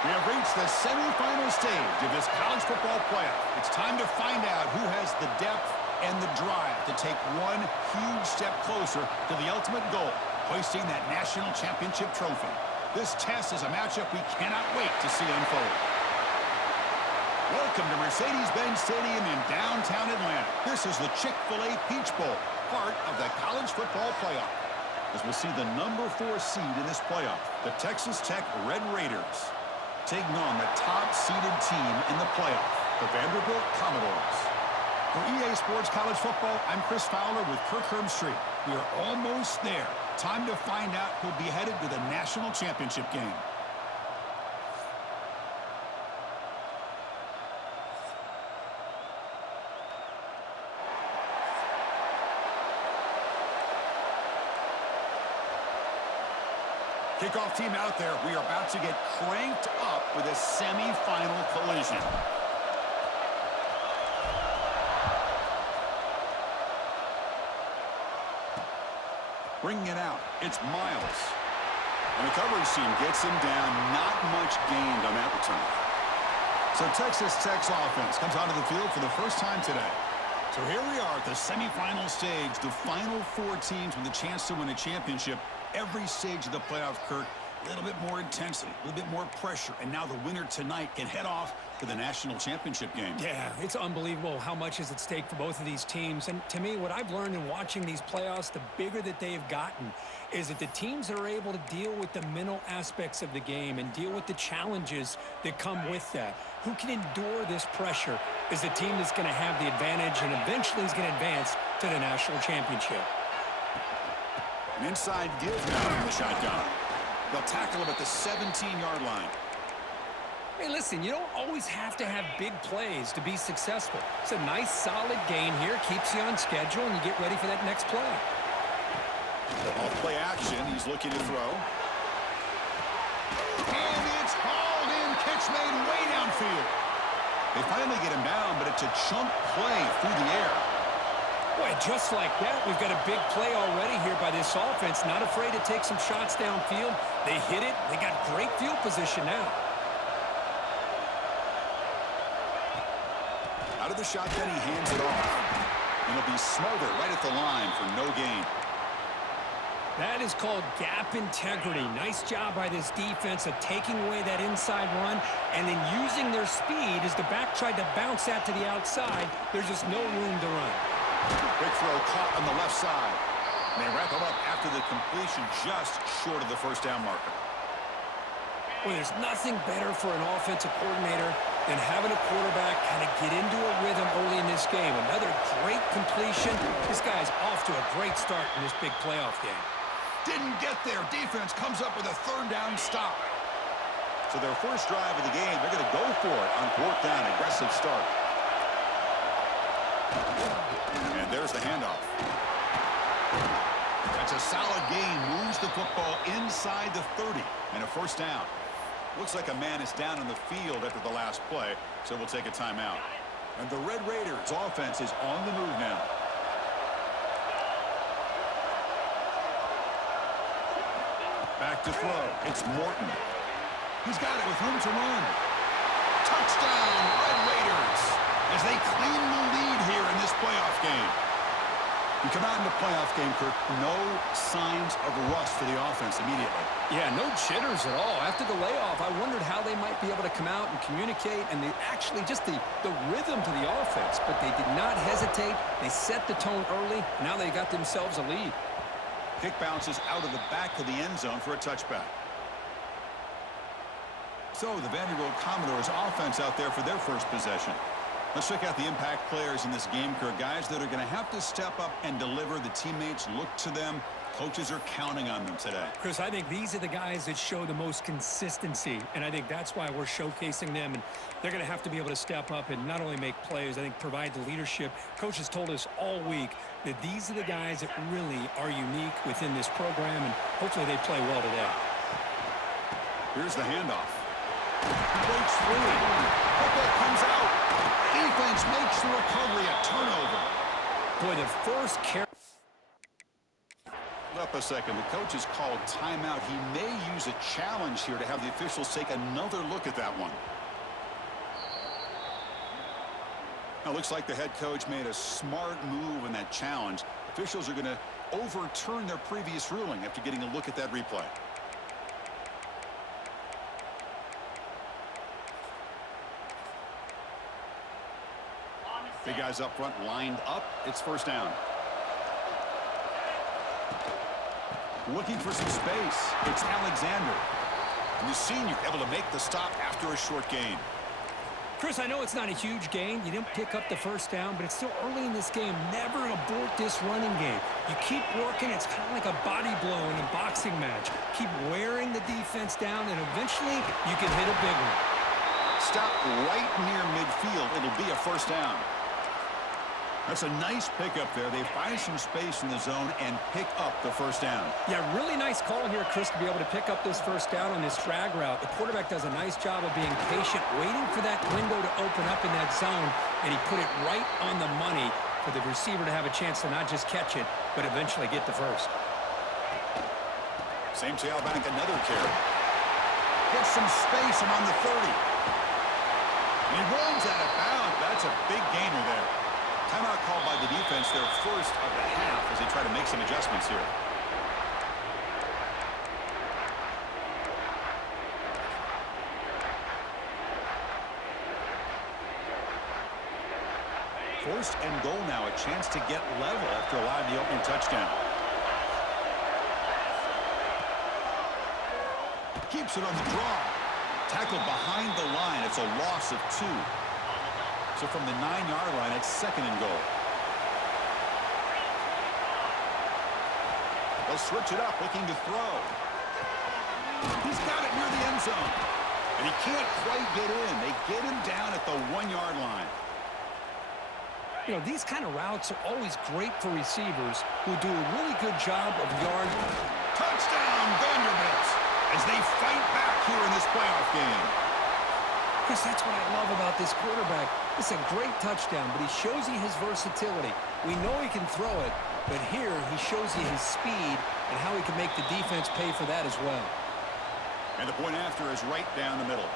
We have reached the semifinal stage of this college football playoff. It's time to find out who has the depth and the drive to take one huge step closer to the ultimate goal, hoisting that national championship trophy. This test is a matchup we cannot wait to see unfold. Welcome to Mercedes-Benz Stadium in downtown Atlanta. This is the Chick-fil-A Peach Bowl, part of the college football playoff. As we'll see the number 4 seed in this playoff, the Texas Tech Red Raiders, taking on the top-seeded team in the playoff, the Vanderbilt Commodores. For EA Sports College Football, I'm Chris Fowler with Kirk Herbstreit. We are almost there. Time to find out who'll be headed to the national championship game. Kickoff team out there. We are about to get cranked up with a semifinal collision. Bringing it out, it's Miles. And the coverage team gets him down. Not much gained on that return. So Texas Tech's offense comes onto the field for the first time today. So here we are at the semifinal stage, the final 4 teams with a chance to win a championship. Every stage of the playoff, Kirk, a little bit more intensity, a little bit more pressure, and now the winner tonight can head off to the national championship game. Yeah, it's unbelievable how much is at stake for both of these teams. And to me, what I've learned in watching these playoffs, the bigger that they've gotten, is that the teams that are able to deal with the mental aspects of the game and deal with the challenges that come with that, who can endure this pressure, is the team that's going to have the advantage and eventually is going to advance to the national championship. An inside deal now from the shotgun. They'll tackle him at the 17-yard line. Hey, listen, you don't always have to have big plays to be successful. It's a nice, solid gain here. Keeps you on schedule, and you get ready for that next play. Off play action. He's looking to throw. And it's hauled in. Catch made way downfield. They finally get him down, but it's a chunk play through the air. Boy, just like that, we've got a big play already here by this offense. Not afraid to take some shots downfield. They hit it. They got great field position now. Out of the shotgun, he hands it off. And he'll be smothered right at the line for no gain. That is called gap integrity. Nice job by this defense of taking away that inside run and then using their speed as the back tried to bounce that to the outside. There's just no room to run. Big throw caught on the left side. And they wrap him up after the completion just short of the first down marker. Well, there's nothing better for an offensive coordinator than having a quarterback kind of get into a rhythm early in this game. Another great completion. This guy's off to a great start in this big playoff game. Didn't get there. Defense comes up with a 3rd down stop. So their first drive of the game, they're going to go for it on 4th down. Aggressive start. And there's the handoff. That's a solid gain. Moves the football inside the 30 and a first down. Looks like a man is down on the field after the last play, so we'll take a timeout. And the Red Raiders offense is on the move now. Back to throw. It's Morton. He's got it with room to run. Touchdown, Red Raiders, as they claim the lead here in this playoff game. You come out in the playoff game, Kirk, no signs of rust for the offense immediately. Yeah, no jitters at all. After the layoff, I wondered how they might be able to come out and communicate and actually just the rhythm to the offense. But they did not hesitate. They set the tone early. Now they got themselves a lead. Kick bounces out of the back of the end zone for a touchback. So the Vanderbilt Commodores offense out there for their first possession. Let's check out the impact players in this game, Kirk. Guys that are going to have to step up and deliver. The teammates look to them. Coaches are counting on them today. Chris, I think these are the guys that show the most consistency, and I think that's why we're showcasing them. And they're going to have to be able to step up and not only make plays, I think provide the leadership. Coaches told us all week that these are the guys that really are unique within this program, and hopefully they play well today. Here's the handoff. He breaks through. Football comes out. Defense makes the recovery, a turnover. Boy, the first carry. Up a second. The coach has called timeout. He may use a challenge here to have the officials take another look at that one. Now, looks like the head coach made a smart move in that challenge. Officials are going to overturn their previous ruling after getting a look at that replay. Big guys up front lined up. It's first down. Looking for some space. It's Alexander. And the senior able to make the stop after a short gain. Chris, I know it's not a huge gain. You didn't pick up the first down, but it's still early in this game. Never abort this running game. You keep working. It's kind of like a body blow in a boxing match. Keep wearing the defense down, and eventually you can hit a big one. Stop right near midfield. It'll be a first down. That's a nice pickup there. They find some space in the zone and pick up the first down. Yeah, really nice call here, Chris, to be able to pick up this first down on this drag route. The quarterback does a nice job of being patient, waiting for that window to open up in that zone, and he put it right on the money for the receiver to have a chance to not just catch it, but eventually get the first. Same tailback, another carry. Gets some space around the 30. And he runs out of bounds. That's a big gainer there. Timeout called by the defense, their first of the half, as they try to make some adjustments here. First and goal now, a chance to get level after allowing the opening touchdown. Keeps it on the draw. Tackled behind the line. It's a loss of 2. So from the 9-yard line, it's second and goal. They'll switch it up, looking to throw. He's got it near the end zone. And he can't quite get in. They get him down at the 1-yard line. You know, these kind of routes are always great for receivers who do a really good job of yard. Touchdown, Vanderbilt, as they fight back here in this playoff game. Chris, that's what I love about this quarterback. It's a great touchdown, but he shows you his versatility. We know he can throw it, but here he shows you his speed and how he can make the defense pay for that as well. And the point after is right down the middle.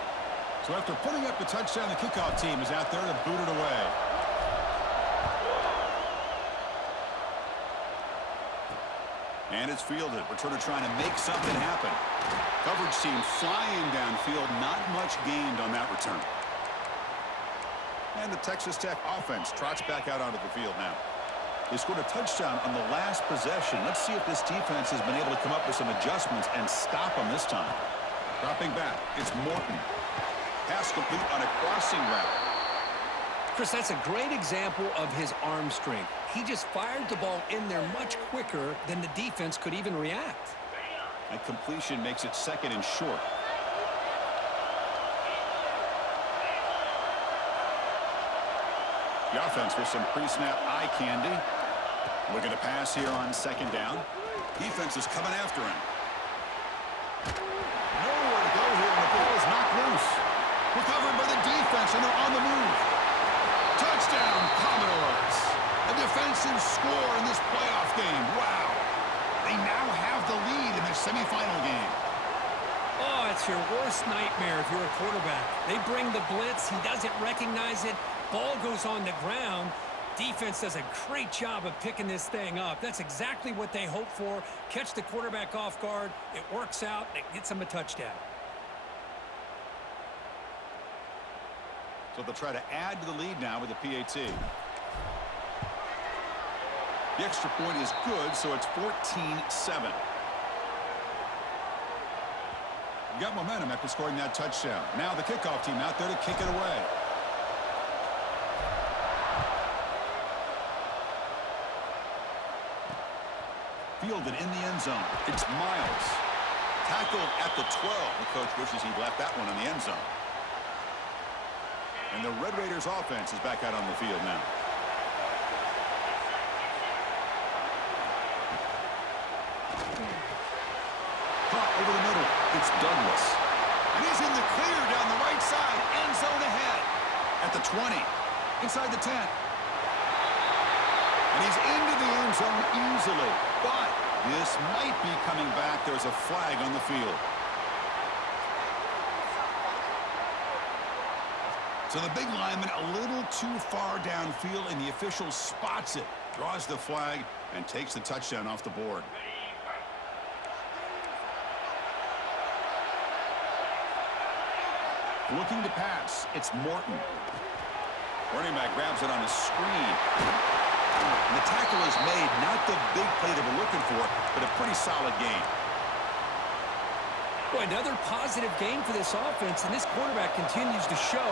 So after putting up the touchdown, the kickoff team is out there to boot it away. And it's fielded. Returner trying to make something happen. Coverage team flying downfield. Not much gained on that return. And the Texas Tech offense trots back out onto the field now. They scored a touchdown on the last possession. Let's see if this defense has been able to come up with some adjustments and stop them this time. Dropping back, it's Morton. Pass complete on a crossing route. Chris, that's a great example of his arm strength. He just fired the ball in there much quicker than the defense could even react. That completion makes it second and short. The offense with some pre-snap eye candy. Looking to pass here on second down. Defense is coming after him. Nowhere to go here, and the ball is knocked loose. Recovered by the defense, and they're on the move. Touchdown, Commodores. A defensive score in this playoff game. Wow. They now have the lead in their semifinal game. Oh, it's your worst nightmare if you're a quarterback. They bring the blitz. He doesn't recognize it. Ball goes on the ground. Defense does a great job of picking this thing up. That's exactly what they hope for. Catch the quarterback off guard. It works out. It gets them a touchdown. So they'll try to add to the lead now with the PAT. The extra point is good, so it's 14-7. Got momentum after scoring that touchdown. Now the kickoff team out there to kick it away. Fielded in the end zone. It's Miles. Tackled at the 12. The coach wishes he'd left that one in the end zone. And the Red Raiders offense is back out on the field now. Caught over the middle. It's Douglas. And he's in the clear down the right side. End zone ahead. At the 20. Inside the 10. And he's into the end Clears them easily. But this might be coming back. There's a flag on the field. So the big lineman a little too far downfield, and the official spots it, draws the flag, and takes the touchdown off the board. Looking to pass. It's Morton. Running back grabs it on a screen. And the tackle is made. Not the big play that we're looking for, but a pretty solid gain. Boy, another positive game for this offense, and this quarterback continues to show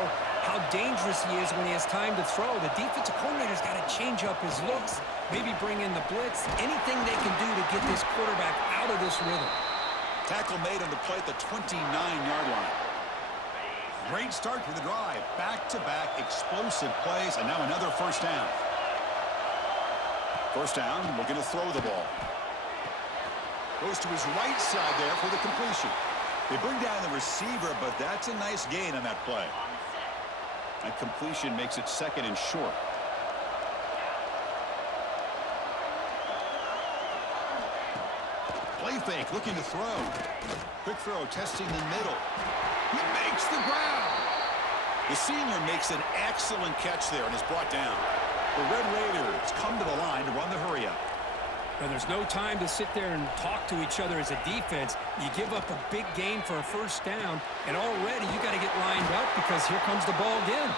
how dangerous he is when he has time to throw. The defensive coordinator's got to change up his looks, maybe bring in the blitz, anything they can do to get this quarterback out of this rhythm. Tackle made on the play at the 29-yard line. Great start for the drive. Back-to-back explosive plays, and now another first down. First down, looking to throw the ball. Goes to his right side there for the completion. They bring down the receiver, but that's a nice gain on that play. That completion makes it second and short. Play fake, looking to throw. Quick throw, testing the middle. He makes the grab. The senior makes an excellent catch there and is brought down. The Red Raiders come to the line to run the hurry-up. Now, there's no time to sit there and talk to each other as a defense. You give up a big gain for a first down, and already you got to get lined up because here comes the ball again.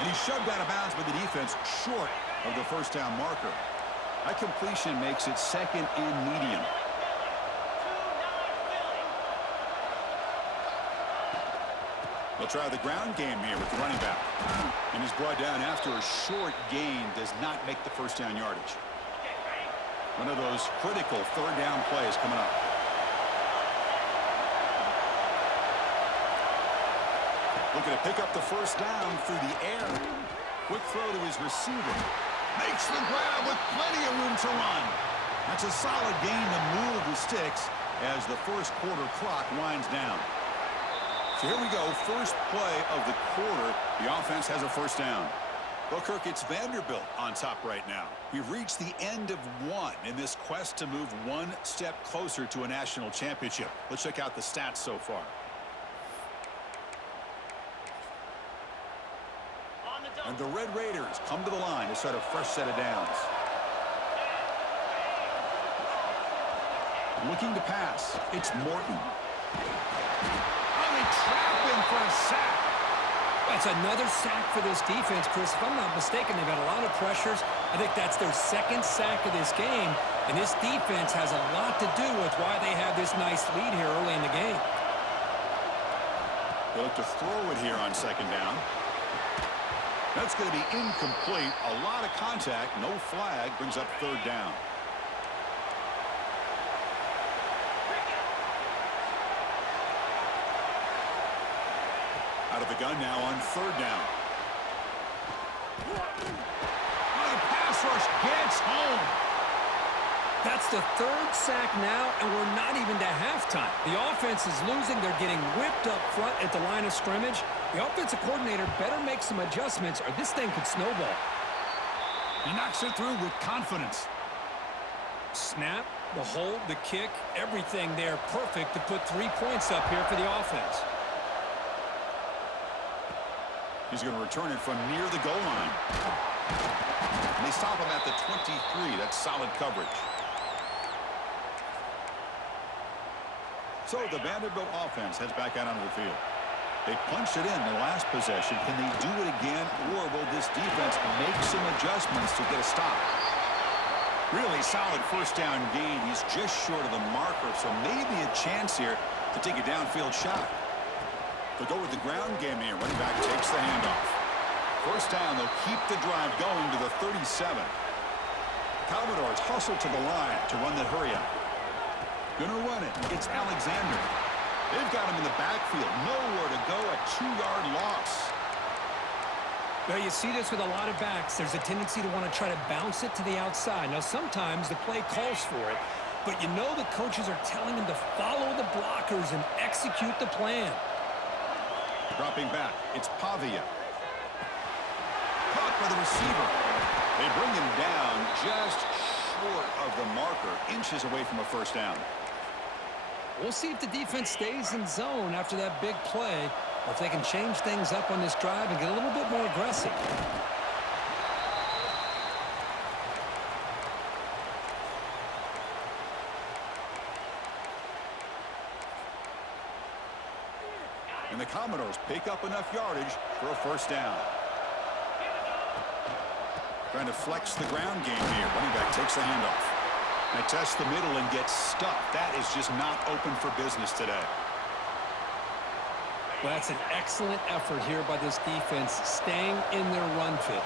And he's shoved out of bounds by the defense short of the first down marker. That completion makes it second and medium. They'll try the ground game here with the running back. And he's brought down after a short gain does not make the first down yardage. One of those critical third down plays coming up. Looking to pick up the first down through the air. Quick throw to his receiver. Makes the grab with plenty of room to run. That's a solid gain to move the sticks as the first quarter clock winds down. So here we go, first play of the quarter. The offense has a first down. Well, Kirk, it's Vanderbilt on top right now. We've reached the end of one in this quest to move one step closer to a national championship. Let's check out the stats so far. And the Red Raiders come to the line to start a fresh set of downs. Looking to pass. It's Morton. Only trap him for a sack. That's another sack for this defense, Chris. If I'm not mistaken, they've had a lot of pressures. I think that's their second sack of this game. And this defense has a lot to do with why they have this nice lead here early in the game. They look to throw it here on second down. That's going to be incomplete. A lot of contact. No flag. Brings up third down. Out of the gun now on third down. The pass rush gets home. That's the third sack now, and we're not even to halftime. The offense is losing. They're getting whipped up front at the line of scrimmage. The offensive coordinator better make some adjustments or this thing could snowball. He knocks it through with confidence. Snap, the hold, the kick, everything there perfect to put 3 points up here for the offense. He's going to return it from near the goal line. And they stop him at the 23. That's solid coverage. So the Vanderbilt offense heads back out onto the field. They punched it in the last possession. Can they do it again, or will this defense make some adjustments to get a stop? Really solid first down gain. He's just short of the marker, so maybe a chance here to take a downfield shot. They'll go with the ground game here. Running back takes the handoff. First down, they'll keep the drive going to the 37. Commodores hustle to the line to run the hurry-up. Gonna run it. It's Alexander. They've got him in the backfield. Nowhere to go. A 2-yard loss. Well, you see this with a lot of backs. There's a tendency to want to try to bounce it to the outside. Now, sometimes the play calls for it, but you know the coaches are telling them to follow the blockers and execute the plan. Dropping back, it's Pavia. Caught by the receiver. They bring him down just short of the marker, inches away from a first down. We'll see if the defense stays in zone after that big play, or if they can change things up on this drive and get a little bit more aggressive. And the Commodores pick up enough yardage for a first down. Trying to flex the ground game here. Running back takes the handoff. They test the middle and gets stuffed. That is just not open for business today. Well, that's an excellent effort here by this defense, staying in their run fit,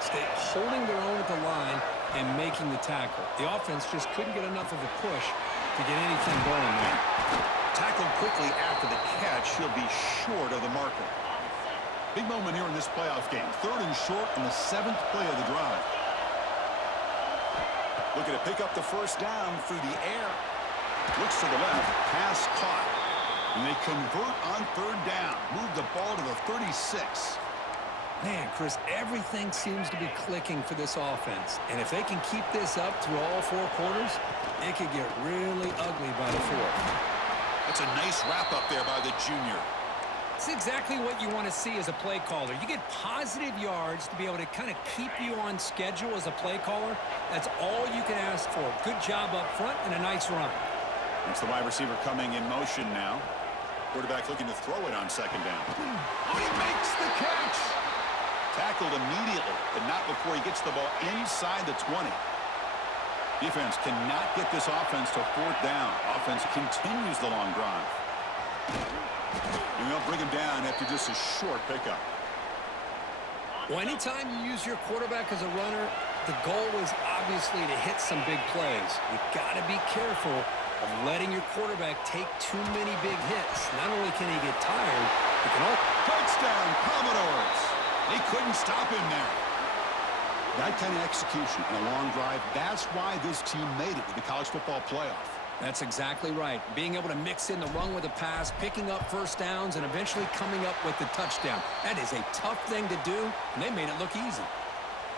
holding their own at the line and making the tackle. The offense just couldn't get enough of a push to get anything going there. Tackled quickly after the catch. He'll be short of the marker. Big moment here in this playoff game. 3rd and short on the 7th play of the drive. Looking to pick up the first down through the air. Looks to the left. Pass caught. And they convert on 3rd down. Move the ball to the 36. Man, Chris, everything seems to be clicking for this offense. And if they can keep this up through all 4 quarters, it could get really ugly by the 4th. That's a nice wrap-up there by the junior. It's exactly what you want to see as a play caller. You get positive yards to be able to kind of keep you on schedule as a play caller. That's all you can ask for. Good job up front and a nice run. It's the wide receiver coming in motion now. Quarterback looking to throw it on 2nd down. Oh, he makes the catch! Tackled immediately, but not before he gets the ball inside the 20. Defense cannot get this offense to 4th down. Offense continues the long drive. And they'll bring him down after just a short pickup. Well, anytime you use your quarterback as a runner, the goal is obviously to hit some big plays. You've got to be careful of letting your quarterback take too many big hits. Not only can he get tired, he can also... Touchdown, Commodores! They couldn't stop him there. That kind of execution in a long drive, that's why this team made it to the college football playoff. That's exactly right. Being able to mix in the run with a pass, picking up first downs, and eventually coming up with the touchdown. That is a tough thing to do, and they made it look easy.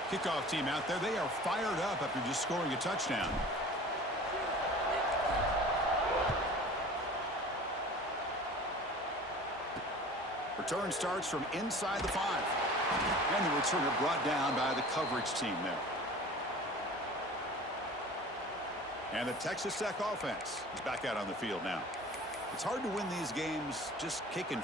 Kickoff team out there, they are fired up after just scoring a touchdown. Return starts from inside the 5. And the returner brought down by the coverage team there. And the Texas Tech offense is back out on the field now. It's hard to win these games just kicking.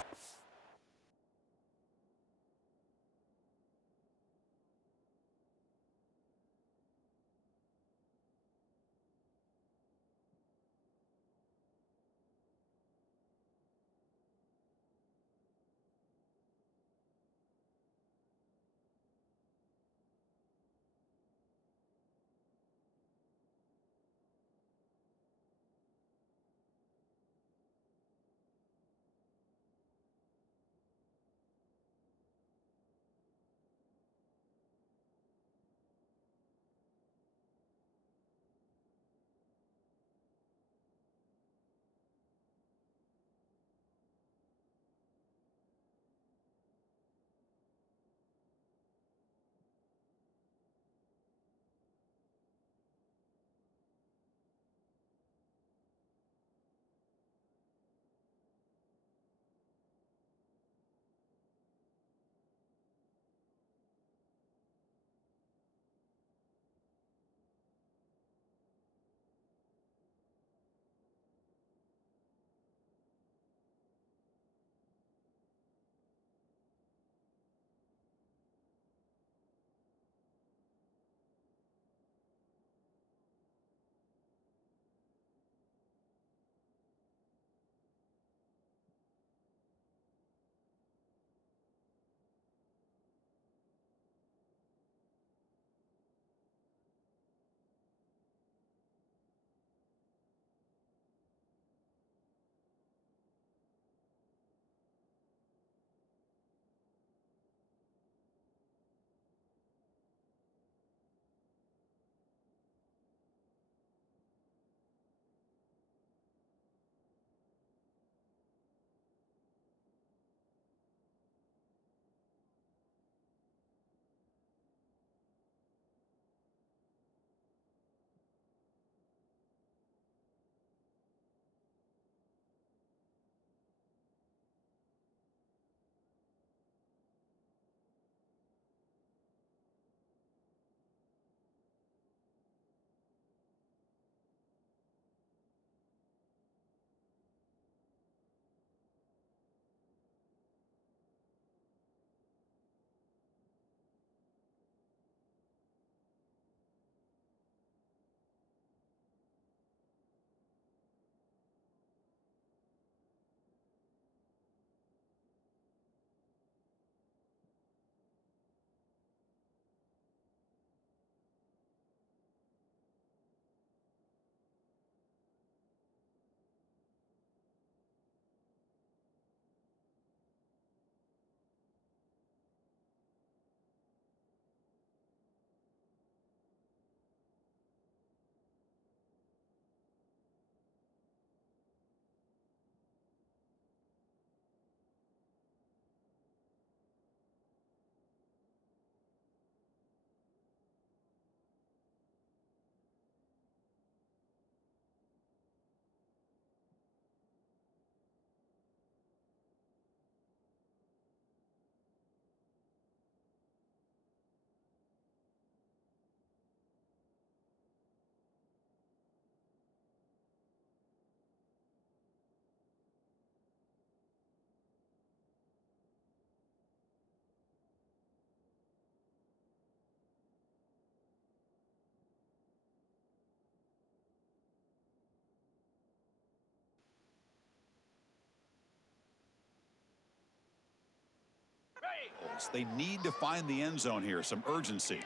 They need to find the end zone here, some urgency.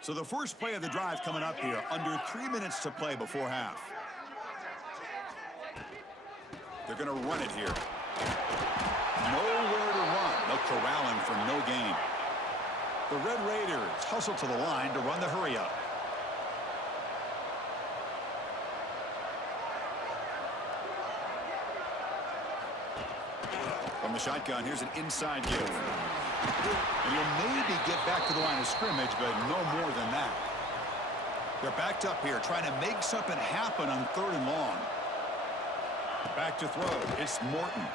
So the first play of the drive coming up here, under 3 minutes to play before half. They're going to run it here. Nowhere to run. They'll corral him for no gain. The Red Raiders hustle to the line to run the hurry up. From the shotgun, here's an inside give. And he'll maybe get back to the line of scrimmage, but no more than that. They're backed up here, trying to make something happen on 3rd and long. Back to throw. It's Morton.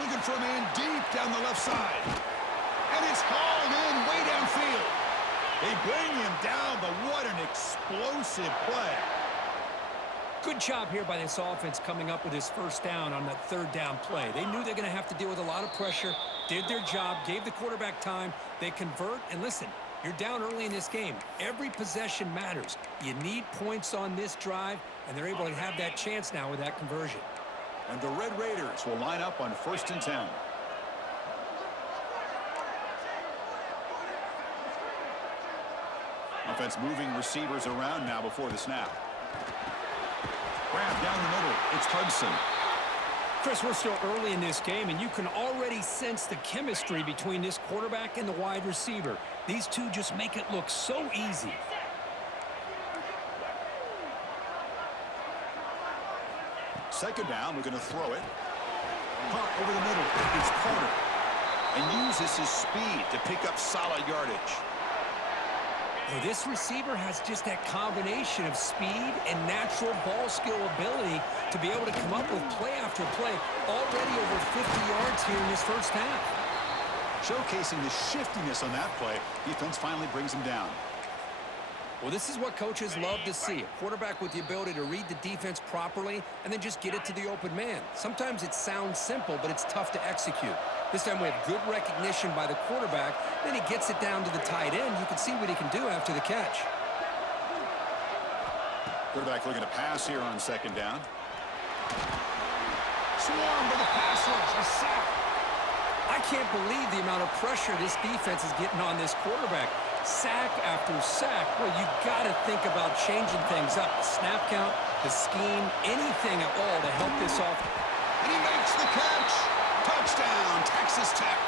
Looking for a man deep down the left side. And it's hauled in way downfield. They bring him down, but what an explosive play. Good job here by this offense coming up with his first down on that 3rd down play. They knew they're going to have to deal with a lot of pressure, did their job, gave the quarterback time. They convert, and listen, you're down early in this game. Every possession matters. You need points on this drive, and they're able to have that chance now with that conversion. And the Red Raiders will line up on 1st and 10. Offense moving receivers around now before the snap. Grab down the middle. It's Hudson. Chris, we're still early in this game, and you can already sense the chemistry between this quarterback and the wide receiver. These two just make it look so easy. Second down, we're going to throw it. Punt over the middle. It's Carter. And uses his speed to pick up solid yardage. Well, this receiver has just that combination of speed and natural ball skill ability to be able to come up with play after play. Already over 50 yards here in this first half. Showcasing the shiftiness on that play, defense finally brings him down. Well, this is what coaches love to see. A quarterback with the ability to read the defense properly and then just get it to the open man. Sometimes it sounds simple, but it's tough to execute. This time we have good recognition by the quarterback. Then he gets it down to the tight end. You can see what he can do after the catch. Quarterback looking to pass here on 2nd down. Swarmed by the pass rush. A sack. I can't believe the amount of pressure this defense is getting on this quarterback. Sack after sack. Well, you got to think about changing things up. The snap count, the scheme, anything at all to help this off. And he makes the catch. Touchdown, Texas Tech.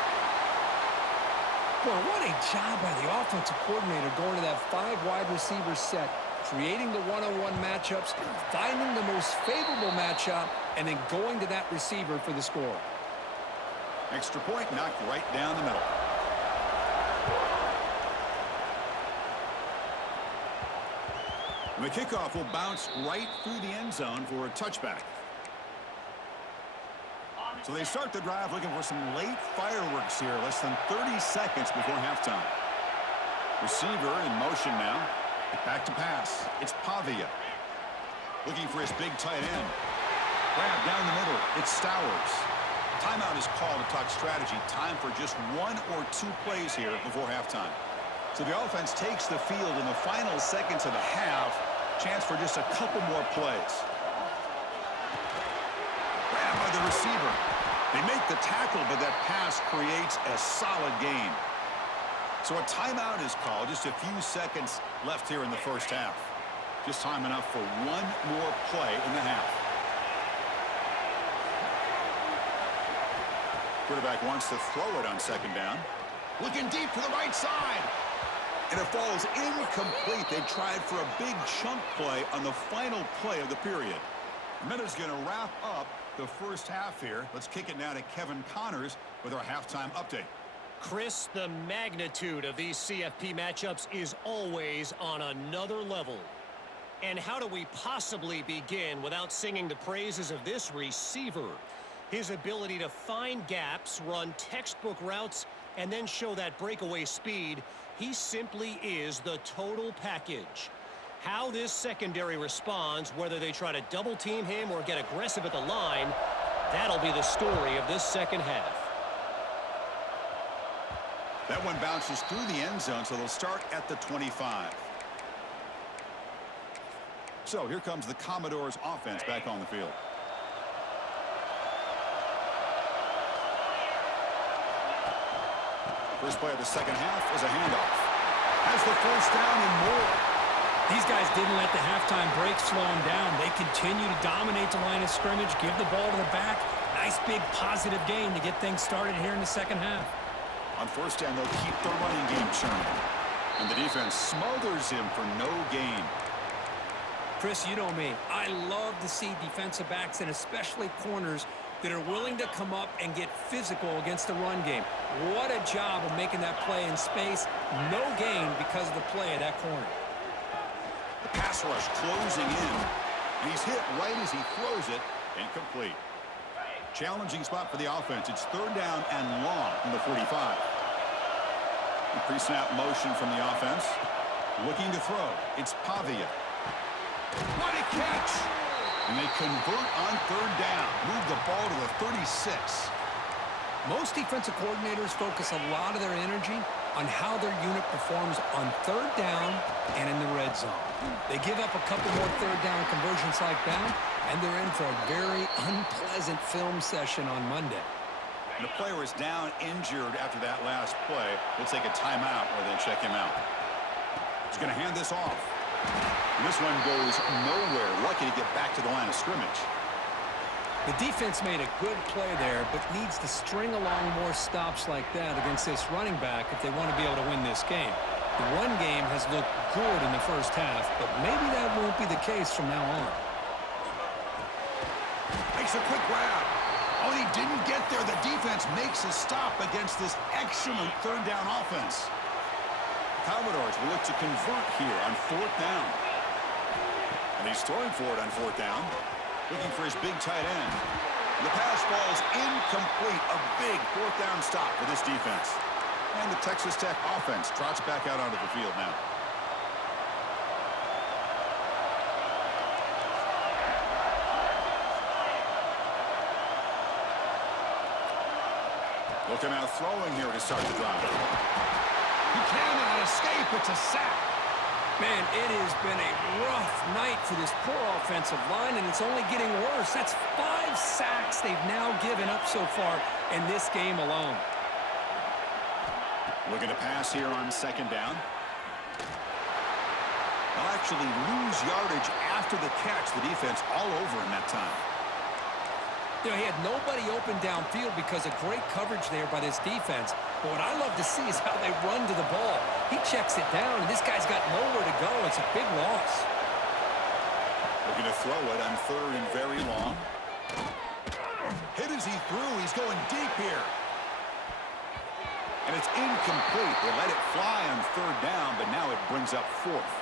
Well, what a job by the offensive coordinator going to that 5 wide receiver set, creating the one-on-one matchups, finding the most favorable matchup, and then going to that receiver for the score. Extra point knocked right down the middle. The kickoff will bounce right through the end zone for a touchback. So they start the drive looking for some late fireworks here, less than 30 seconds before halftime. Receiver in motion now. Back to pass. It's Pavia. Looking for his big tight end. Grab down the middle. It's Stowers. Timeout is called to talk strategy. Time for just 1 or 2 plays here before halftime. So the offense takes the field in the final seconds of the half. Chance for just a couple more plays. Grab by the receiver. They make the tackle, but that pass creates a solid gain. So a timeout is called. Just a few seconds left here in the first half. Just time enough for 1 more play in the half. Quarterback wants to throw it on 2nd down. Looking deep to the right side. And it falls incomplete. They tried for a big chunk play on the final play of the period. Minute's going to wrap up the first half here. Let's kick it now to Kevin Connors with our halftime update. Chris, the magnitude of these CFP matchups is always on another level. And how do we possibly begin without singing the praises of this receiver? His ability to find gaps, run textbook routes, and then show that breakaway speed. He simply is the total package. How this secondary responds, whether they try to double team him or get aggressive at the line, that'll be the story of this second half. That one bounces through the end zone, so they'll start at the 25. So here comes the Commodores offense back on the field. First play of the second half is a handoff. Has the first down and more. These guys didn't let the halftime break slow them down. They continue to dominate the line of scrimmage, give the ball to the back. Nice big positive gain to get things started here in the second half. On first down, they'll keep the running game churning. And the defense smothers him for no gain. Chris, you know me. I love to see defensive backs and especially corners that are willing to come up and get physical against the run game. What a job of making that play in space. No gain because of the play of that corner. The pass rush closing in. And he's hit right as he throws it. Incomplete. Challenging spot for the offense. It's third down and long from the 45. The pre-snap motion from the offense. Looking to throw. It's Pavia. What a catch! And they convert on third down. Move the ball to the 36. Most defensive coordinators focus a lot of their energy on how their unit performs on third down and in the red zone. They give up a couple more third down conversions like that, and they're in for a very unpleasant film session on Monday. The player is down injured after that last play. We'll take a timeout or then check him out. He's going to hand this off. And this one goes nowhere. Lucky to get back to the line of scrimmage. The defense made a good play there, but needs to string along more stops like that against this running back if they want to be able to win this game. The run game has looked good in the first half, but maybe that won't be the case from now on. Makes a quick grab. Oh, he didn't get there. The defense makes a stop against this excellent third down offense. Commodores will look to convert here on fourth down. And he's throwing for it on fourth down. Looking for his big tight end. The pass falls incomplete. A big fourth down stop for this defense. And the Texas Tech offense trots back out onto the field now. Looking out throwing here to start the drive. He cannot escape. It's a sack. Man, it has been a rough night for this poor offensive line, and it's only getting worse. That's 5 sacks they've now given up so far in this game alone. Looking to pass here on second down. They'll actually lose yardage after the catch. The defense all over him that time. You know, he had nobody open downfield because of great coverage there by this defense. But what I love to see is how they run to the ball. He checks it down, and this guy's got nowhere to go. It's a big loss. Looking to throw it on third and very long. Hit as he threw. He's going deep here. And it's incomplete. They let it fly on third down, but now it brings up fourth.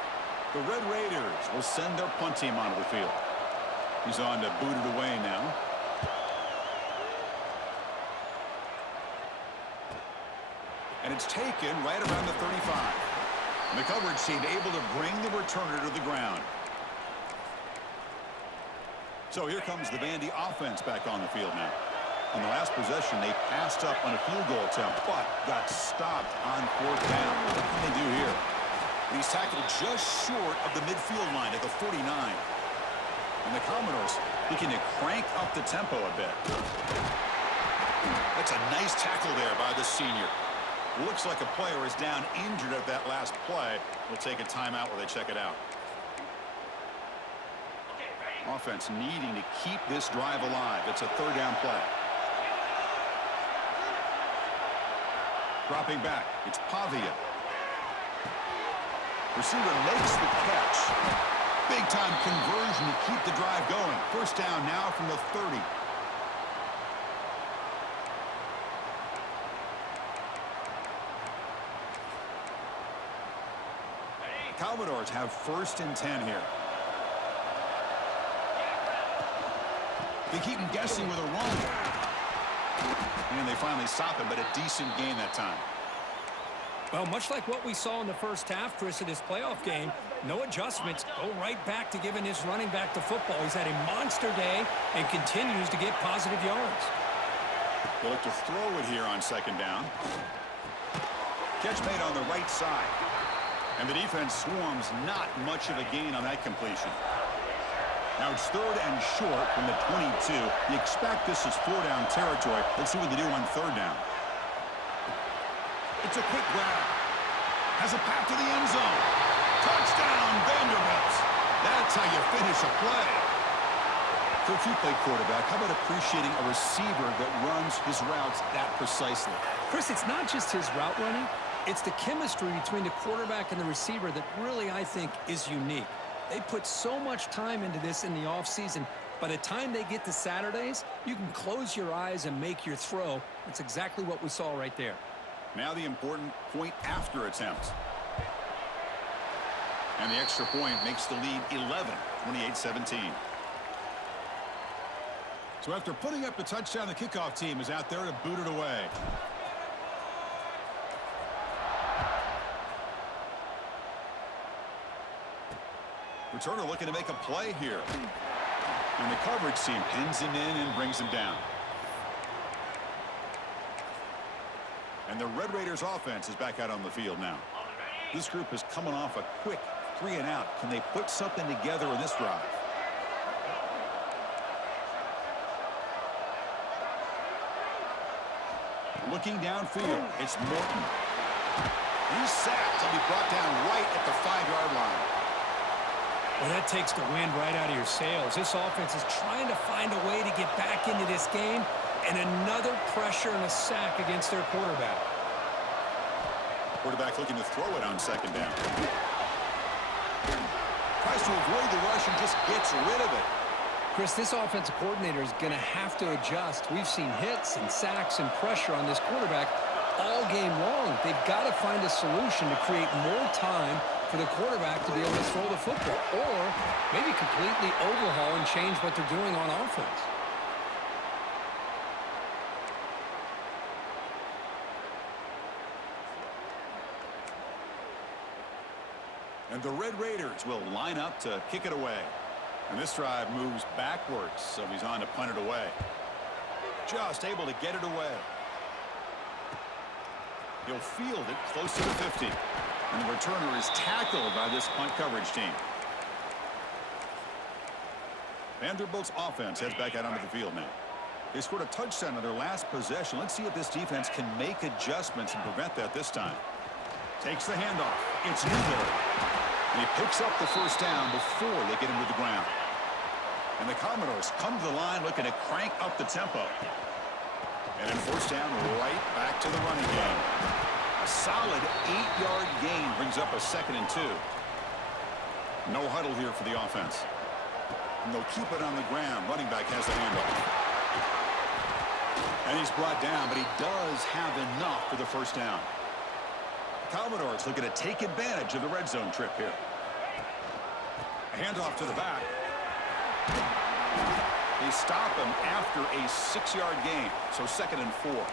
The Red Raiders will send their punt team onto the field. He's on to boot it away now. And it's taken right around the 35. And the coverage team able to bring the returner to the ground. So here comes the Vandy offense back on the field now. On the last possession, they passed up on a field goal attempt, but got stopped on fourth down. What can they do here? He's tackled just short of the midfield line at the 49. And the Commodores looking to crank up the tempo a bit. That's a nice tackle there by the senior. Looks like a player is down injured at that last play. We'll take a timeout while they check it out. Offense needing to keep this drive alive. It's a third down play. Dropping back. It's Pavia. Receiver makes the catch. Big time conversion to keep the drive going. First down now from the 30. Commodores have first and 10 here. They keep him guessing with a run. And they finally stop him, but a decent gain that time. Well, much like what we saw in the first half, Chris, of this playoff game, no adjustments. Go right back to giving his running back the football. He's had a monster day and continues to get positive yards. They'll look to throw it here on second down. Catch made on the right side. And the defense swarms, not much of a gain on that completion. Now it's third and short from the 22. You expect this is 4 down territory. Let's see what they do on third down. It's a quick grab. Has a path to the end zone. Touchdown, Vanderbilt. That's how you finish a play. Coach, you play quarterback. How about appreciating a receiver that runs his routes that precisely? Chris, it's not just his route running. It's the chemistry between the quarterback and the receiver that really, I think, is unique. They put so much time into this in the offseason. By the time they get to Saturdays, you can close your eyes and make your throw. That's exactly what we saw right there. Now the important point after attempt. And the extra point makes the lead 11, 28-17. So after putting up the touchdown, the kickoff team is out there to boot it away. Returner looking to make a play here. And the coverage team pins him in and brings him down. And the Red Raiders offense is back out on the field now. This group is coming off a quick 3-and-out. Can they put something together in this drive? Looking downfield, it's Morton. He's sacked. He'll be brought down right at the 5-yard line. Well, that takes the wind right out of your sails. This offense is trying to find a way to get back into this game, and another pressure and a sack against their quarterback. Quarterback looking to throw it on second down. Tries to avoid the rush and just gets rid of it. Chris, this offensive coordinator is going to have to adjust. We've seen hits and sacks and pressure on this quarterback all game long. They've got to find a solution to create more time for the quarterback to be able to throw the football, or maybe completely overhaul and change what they're doing on offense. And the Red Raiders will line up to kick it away. And this drive moves backwards, so he's on to punt it away. Just able to get it away. He'll field it close to the 50. And the returner is tackled by this punt coverage team. Vanderbilt's offense heads back out onto the field now. They scored a touchdown on their last possession. Let's see if this defense can make adjustments and prevent that this time. Takes the handoff. It's Newberry. And he picks up the first down before they get him to the ground. And the Commodores come to the line looking to crank up the tempo. And then first down right back to the running game. A solid 8-yard gain brings up a 2nd and 2. No huddle here for the offense. And they'll keep it on the ground. Running back has the handoff. And he's brought down, but he does have enough for the first down. The Commodores looking to take advantage of the red zone trip here. A handoff to the back. They stop him after a 6-yard gain, so 2nd and 4.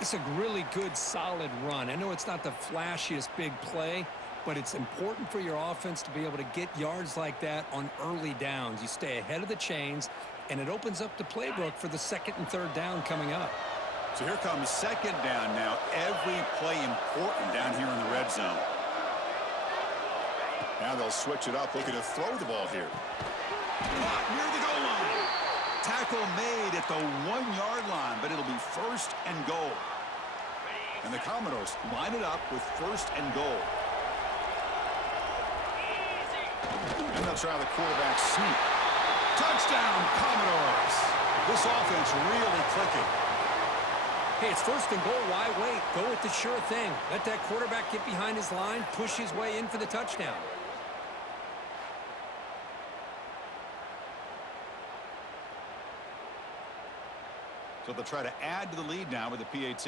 It's a really good, solid run. I know it's not the flashiest big play, but it's important for your offense to be able to get yards like that on early downs. You stay ahead of the chains, and it opens up the playbook for the 2nd and 3rd down coming up. So here comes 2nd down now. Every play important down here in the red zone. Now they'll switch it up, looking to throw the ball here. Caught near the goal line. Tackle made at the 1-yard line, but it'll be 1st and goal. And the Commodores line it up with 1st and goal. And they'll try the quarterback sneak. Touchdown, Commodores. This offense really clicking. Hey, it's 1st and goal. Why wait? Go with the sure thing. Let that quarterback get behind his line, push his way in for the touchdown. So they'll try to add to the lead now with the PAT.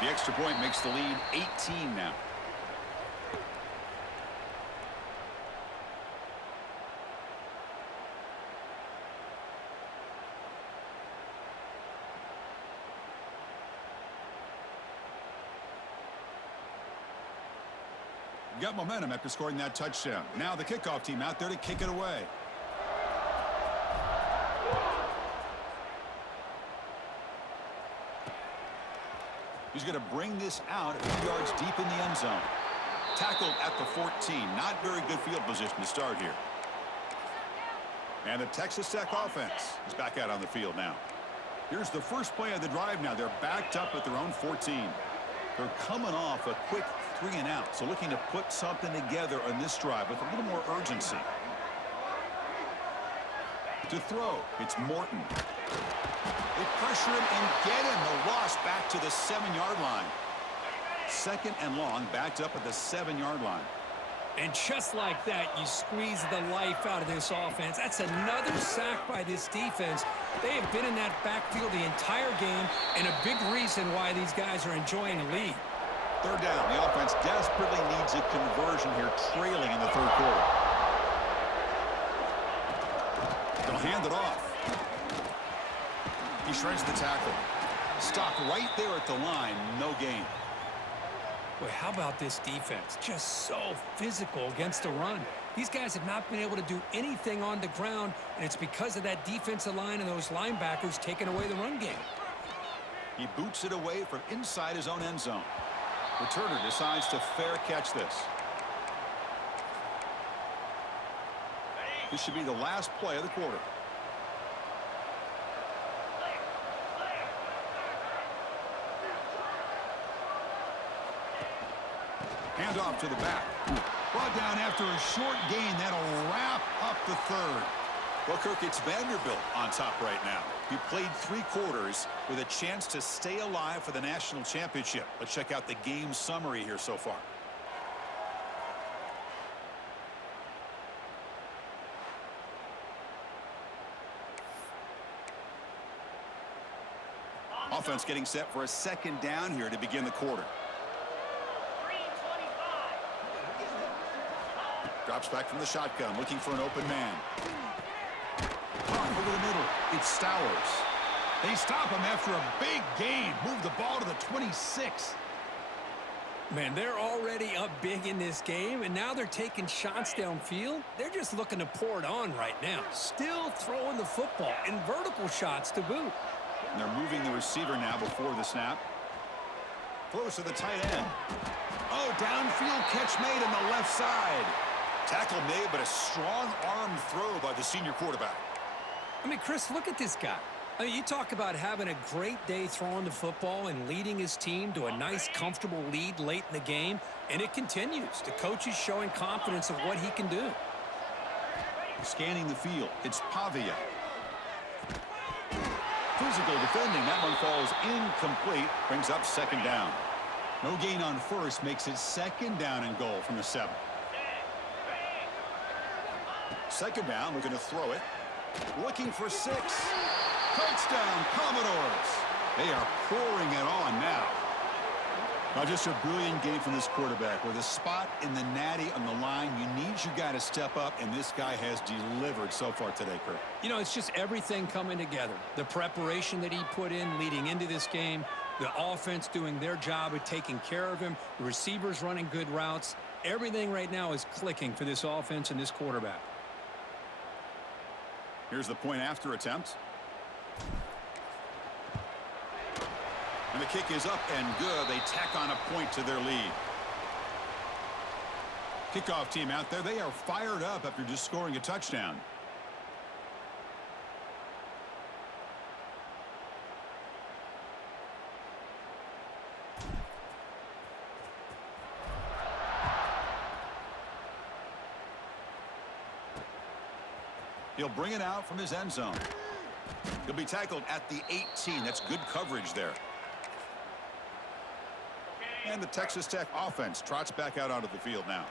The extra point makes the lead 18 now. Got momentum after scoring that touchdown. Now the kickoff team out there to kick it away. He's going to bring this out a few yards deep in the end zone. Tackled at the 14. Not very good field position to start here. And the Texas Tech offense is back out on the field now. Here's the first play of the drive now. They're backed up at their own 14. They're coming off a quick 3-and-out, so looking to put something together on this drive with a little more urgency. To throw, it's Morton. They pressure him and get him. The loss back to the 7-yard line. 2nd and long, backed up at the 7-yard line. And just like that, you squeeze the life out of this offense. That's another sack by this defense. They have been in that backfield the entire game, and a big reason why these guys are enjoying a lead. 3rd down. The offense desperately needs a conversion here, trailing in the 3rd quarter. They'll hand it off. He shreds the tackle. Stopped right there at the line. No gain. Boy, how about this defense? Just so physical against the run. These guys have not been able to do anything on the ground, and it's because of that defensive line and those linebackers taking away the run game. He boots it away from inside his own end zone. Returner decides to fair catch this. This should be the last play of the quarter. Hand off to the back. Brought down after a short gain. That'll wrap up the 3rd. Well, Kirk, it's Vanderbilt on top right now. He played 3 quarters with a chance to stay alive for the national championship. Let's check out the game summary here so far. Offense getting set for a 2nd down here to begin the quarter. Drops back from the shotgun, looking for an open man. Over the middle, it's Stowers. They stop him after a big gain. Move the ball to the 26. Man, they're already up big in this game, and now they're taking shots downfield. They're just looking to pour it on right now. Still throwing the football, and vertical shots to boot. And they're moving the receiver now before the snap. Throws to the tight end. Oh, downfield catch made on the left side. Tackle made, but a strong arm throw by the senior quarterback. I mean, Chris, look at this guy. I mean, you talk about having a great day throwing the football and leading his team to a nice, comfortable lead late in the game, and it continues. The coach is showing confidence of what he can do. Scanning the field, it's Pavia. Physical defending, that one falls incomplete, brings up 2nd down. No gain on 1st, makes it 2nd down and goal from the 7. 2nd down, looking to throw it. Looking for 6. Touchdown, Commodores. They are pouring it on now. Now just a brilliant game from this quarterback. With a spot in the natty on the line, you need your guy to step up, and this guy has delivered so far today, Kirk. You know, it's just everything coming together. The preparation that he put in leading into this game, the offense doing their job of taking care of him, the receivers running good routes. Everything right now is clicking for this offense and this quarterback. Here's the point after attempt. And the kick is up and good. They tack on a point to their lead. Kickoff team out there. They are fired up after just scoring a touchdown. He'll bring it out from his end zone. He'll be tackled at the 18. That's good coverage there. And the Texas Tech offense trots back out onto the field now.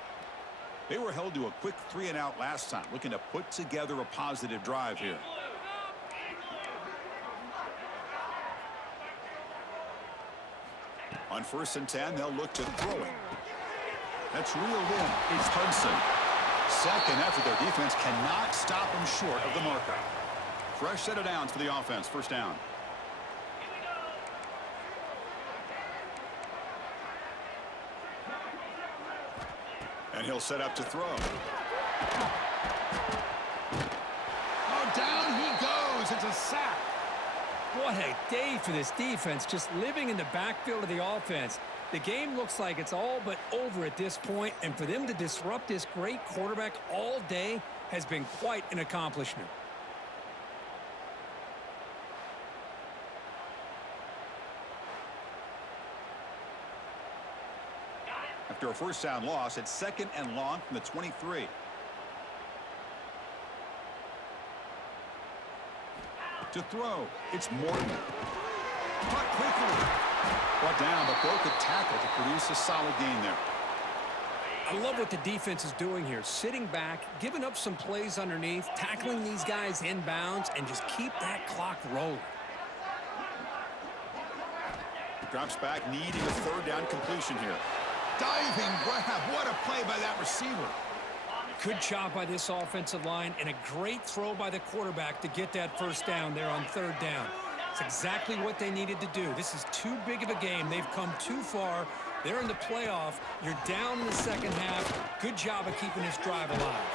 They were held to a quick 3-and-out last time, looking to put together a positive drive here. On 1st and 10, they'll look to throw it. That's reeled in. It's Hudson. 2nd effort. Their defense cannot stop him short of the marker. Fresh set of downs for the offense. 1st down. And he'll set up to throw. Oh, down he goes. It's a sack. What a day for this defense, just living in the backfield of the offense. The game looks like it's all but over at this point, and for them to disrupt this great quarterback all day has been quite an accomplishment. after a first down loss. It's 2nd and long from the 23. To throw, it's Morton. Caught quickly. Brought down, but broke a tackle to produce a solid gain there. I love what the defense is doing here. Sitting back, giving up some plays underneath, tackling these guys inbounds, and just keep that clock rolling. Drops back, needing a third down completion here. Diving grab. What a play by that receiver. Good job by this offensive line, and a great throw by the quarterback to get that first down there on third down. It's exactly what they needed to do. This is too big of a game. They've come too far. They're in the playoff. You're down in the second half. Good job of keeping this drive alive.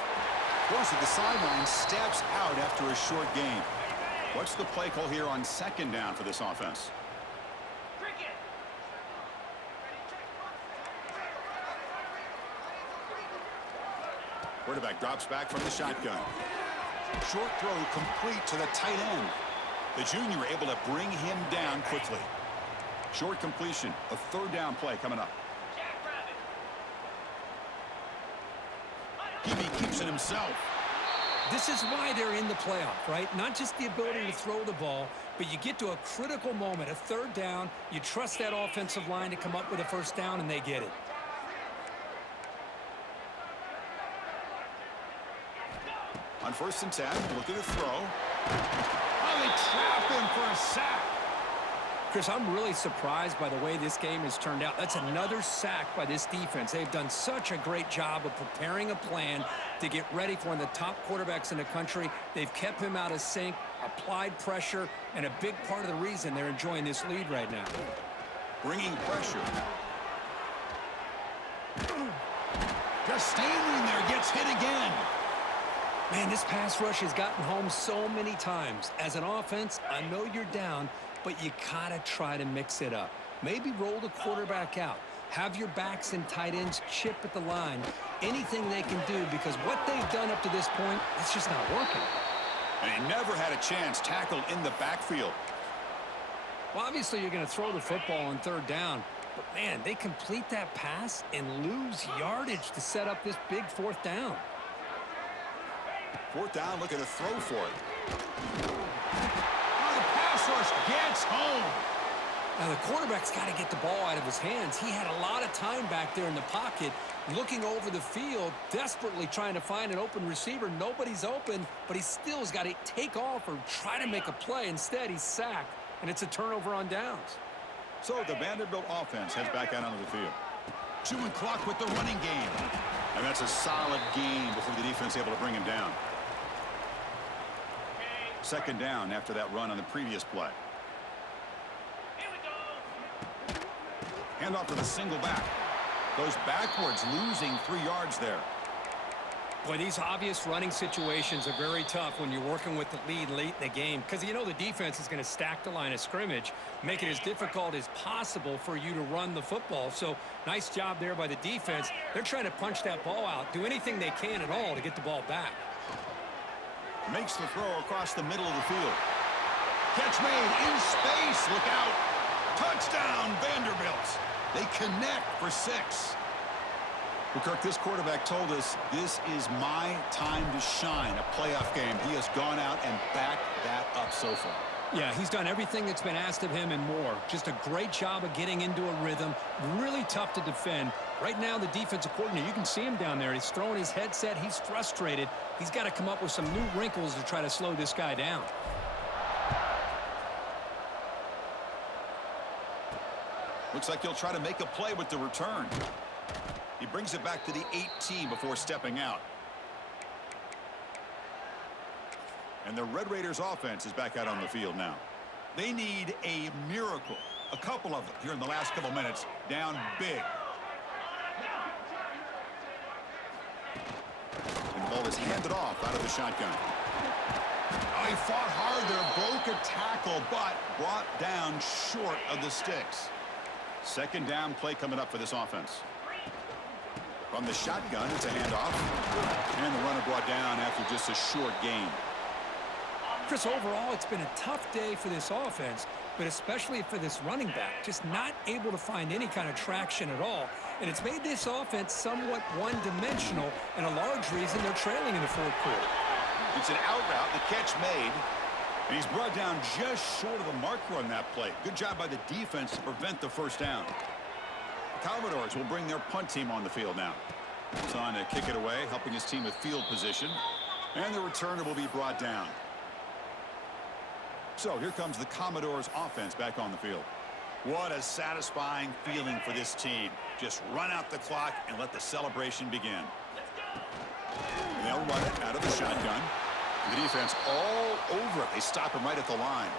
Goes to the sideline, steps out after a short gain. What's the play call here on 2nd down for this offense? Quarterback drops back from the shotgun. Short throw complete to the tight end. The junior able to bring him down quickly. Short completion, a third down play coming up. He keeps it himself. This is why they're in the playoff, right? Not just the ability to throw the ball, but you get to a critical moment, a third down. You trust that offensive line to come up with a first down, and they get it. On 1st and 10, look at the throw. Oh, they trap him for a sack. Chris, I'm really surprised by the way this game has turned out. That's another sack by this defense. They've done such a great job of preparing a plan to get ready for one of the top quarterbacks in the country. They've kept him out of sync, applied pressure, and a big part of the reason they're enjoying this lead right now. Bringing pressure. Just standing there, gets hit again. Man, this pass rush has gotten home so many times. As an offense, I know you're down, but you gotta try to mix it up. Maybe roll the quarterback out. Have your backs and tight ends chip at the line. Anything they can do, because what they've done up to this point, it's just not working. And he never had a chance tackled in the backfield. Well, obviously you're going to throw the football on third down, but man, they complete that pass and lose yardage to set up this big fourth down. 4th down, look at a throw for it. Oh, the pass rush gets home. Now, the quarterback's got to get the ball out of his hands. He had a lot of time back there in the pocket, looking over the field, desperately trying to find an open receiver. Nobody's open, but he still has got to take off or try to make a play. Instead, he's sacked, and it's a turnover on downs. So the Vanderbilt offense heads back out onto the field. Chewing clock with the running game. And that's a solid gain before the defense able to bring him down. 2nd down after that run on the previous play. Hand off to the single back. Goes backwards, losing 3 yards there. Boy, these obvious running situations are very tough when you're working with the lead late in the game, because you know the defense is going to stack the line of scrimmage, make it as difficult as possible for you to run the football. So nice job there by the defense. They're trying to punch that ball out, do anything they can at all to get the ball back. Makes the throw across the middle of the field. Catch made in space. Look out. Touchdown, Vanderbilt. They connect for 6. Well, Kirk, this quarterback told us this is my time to shine, a playoff game. He has gone out and backed that up so far. Yeah, he's done everything that's been asked of him and more. Just a great job of getting into a rhythm. Really tough to defend. Right now, the defensive coordinator, you can see him down there. He's throwing his headset. He's frustrated. He's got to come up with some new wrinkles to try to slow this guy down. Looks like he'll try to make a play with the return. He brings it back to the 18 before stepping out. And the Red Raiders offense is back out on the field now. They need a miracle. A couple of them here in the last couple minutes. Down big. And the ball is handed off out of the shotgun. Oh, he fought hard there. Broke a tackle, but brought down short of the sticks. 2nd down play coming up for this offense. From the shotgun, it's a handoff. And the runner brought down after just a short gain. Chris, overall, it's been a tough day for this offense, but especially for this running back, just not able to find any kind of traction at all. And it's made this offense somewhat one-dimensional, and a large reason they're trailing in the fourth quarter. It's an out route, the catch made, and he's brought down just short of the marker on that play. Good job by the defense to prevent the first down. The Commodores will bring their punt team on the field now. It's on to kick it away, helping his team with field position. And the returner will be brought down. So here comes the Commodores offense back on the field. What a satisfying feeling for this team. Just run out the clock and let the celebration begin. And they'll run it out of the shotgun. The defense all over it. They stop him right at the line.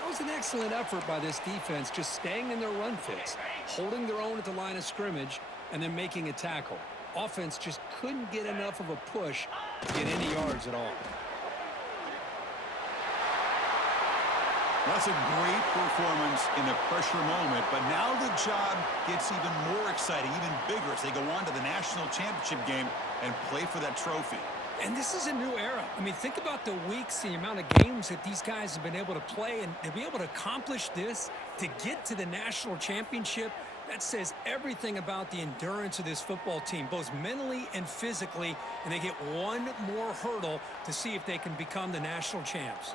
That was an excellent effort by this defense, just staying in their run fits, holding their own at the line of scrimmage, and then making a tackle. Offense just couldn't get enough of a push to get any yards at all. That's a great performance in the pressure moment, but now the job gets even more exciting, even bigger as they go on to the national championship game and play for that trophy. And this is a new era. I mean, think about the weeks, the amount of games that these guys have been able to play, and to be able to accomplish this, to get to the national championship, that says everything about the endurance of this football team, both mentally and physically, and they get one more hurdle to see if they can become the national champs.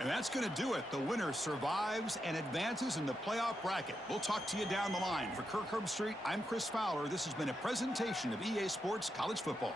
And that's going to do it. The winner survives and advances in the playoff bracket. We'll talk to you down the line. For Kirk Herbstreit, I'm Chris Fowler. This has been a presentation of EA Sports College Football.